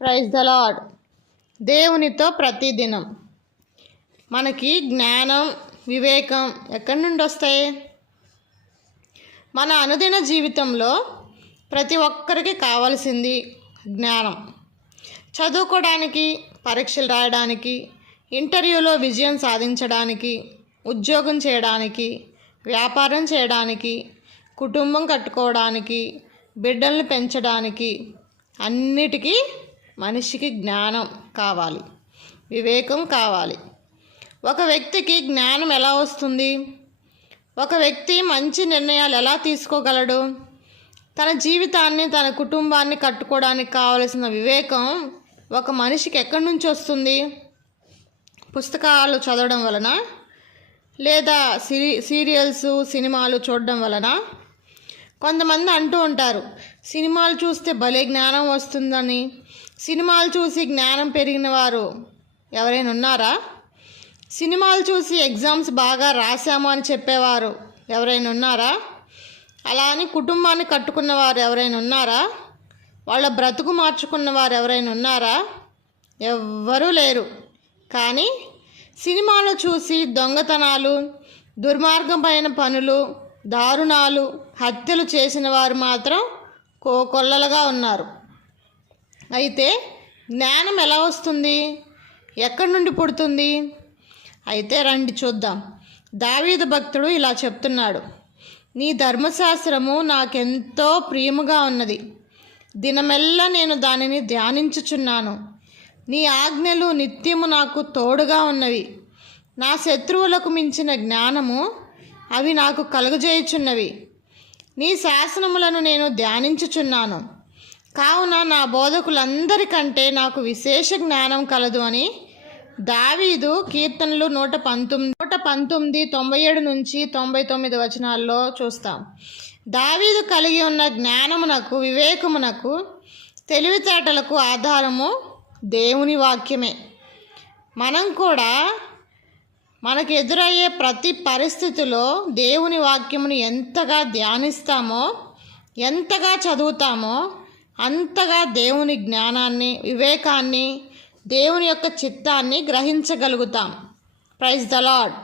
Praise the lord దేవునితో ప్రతిదినం. మనకి జ్ఞానం వివేకం ఎక్కడి నుండి వస్తాయి? మన అనుదిన జీవితంలో ప్రతి ఒక్కరికి కావాల్సింది జ్ఞానం. చదువుకోవడానికి పరీక్షలు రాయడానికి ఇంటర్వ్యూలో విజయం సాధించడానికి ఉద్యోగం చేయడానికి వ్యాపారం చేయడానికి కుటుంబం కట్టుకోవడానికి బిడ్డలను పెంచడానికి అన్నిటికీ మనిషికి జ్ఞానం కావాలి. వివేకం కావాలి. ఒక వ్యక్తికి జ్ఞానం ఎలా వస్తుంది? ఒక వ్యక్తి మంచి నిర్ణయాలు ఎలా తీసుకోగలడు? తన జీవితాన్ని తన కుటుంబాన్ని కట్టుకోవడానికి కావలసిన వివేకం ఒక మనిషికి ఎక్కడి నుంచి వస్తుంది? పుస్తకాలు చదవడం వలన లేదా సిరి సీరియల్స్ సినిమాలు చూడడం వలన? కొంతమంది అంటూ ఉంటారు సినిమాలు చూస్తే భలే జ్ఞానం వస్తుందని. సినిమాలు చూసి జ్ఞానం పెరిగిన వారు ఎవరైనా ఉన్నారా? సినిమాలు చూసి ఎగ్జామ్స్ బాగా రాశాము అని చెప్పేవారు ఎవరైనా ఉన్నారా? అలా అని కుటుంబాన్ని కట్టుకున్న వారు ఎవరైనా ఉన్నారా? వాళ్ళ బ్రతుకు మార్చుకున్న వారు ఎవరైనా ఉన్నారా? ఎవ్వరూ లేరు. కానీ సినిమాలు చూసి దొంగతనాలు దుర్మార్గమైన పనులు దారుణాలు హత్యలు చేసిన వారు మాత్రం కోకొల్లలుగా ఉన్నారు. అయితే జ్ఞానం ఎలా వస్తుంది? ఎక్కడి నుండి పుడుతుంది? అయితే రండి చూద్దాం. దావీద భక్తుడు ఇలా చెప్తున్నాడు. నీ ధర్మశాస్త్రము నాకెంతో ప్రియముగా ఉన్నది. దినమెల్లా నేను దానిని ధ్యానించుచున్నాను. నీ ఆజ్ఞలు నిత్యము నాకు తోడుగా ఉన్నవి. నా శత్రువులకు మించిన జ్ఞానము అవి నాకు కలుగజేయుచున్నవి. నీ శాసనములను నేను ధ్యానించుచున్నాను. కావున నా బోధకులందరికంటే నాకు విశేష జ్ఞానం కలదు అని దావీదు కీర్తనలు నూట పంతొమ్మిది నూట పంతొమ్మిది తొంభై ఏడు నుంచి తొంభై తొమ్మిది వచనాల్లో చూస్తాం. దావీదు కలిగి ఉన్న జ్ఞానమునకు వివేకమునకు తెలివితేటలకు ఆధారము దేవుని వాక్యమే. మనం కూడా మనకు ఎదురయ్యే ప్రతి పరిస్థితిలో దేవుని వాక్యమును ఎంతగా ధ్యానిస్తామో ఎంతగా చదువుతామో అంతగా దేవుని జ్ఞానాన్ని వివేకాన్ని దేవుని యొక్క చిత్తాన్ని గ్రహించగలుగుతాం. Praise the lord